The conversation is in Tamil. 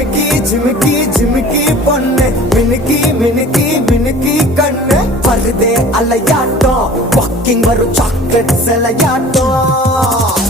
ஜிமிக்கி ஜிமிக்கி ஜிமிக்கி பொண்ணு மினுக்கி மினுக்கி மினுக்கி கண்ணு வருதே அலையாட்டம் வாக்கிங் வரும் சாக்லேட் சிலையாட்டம்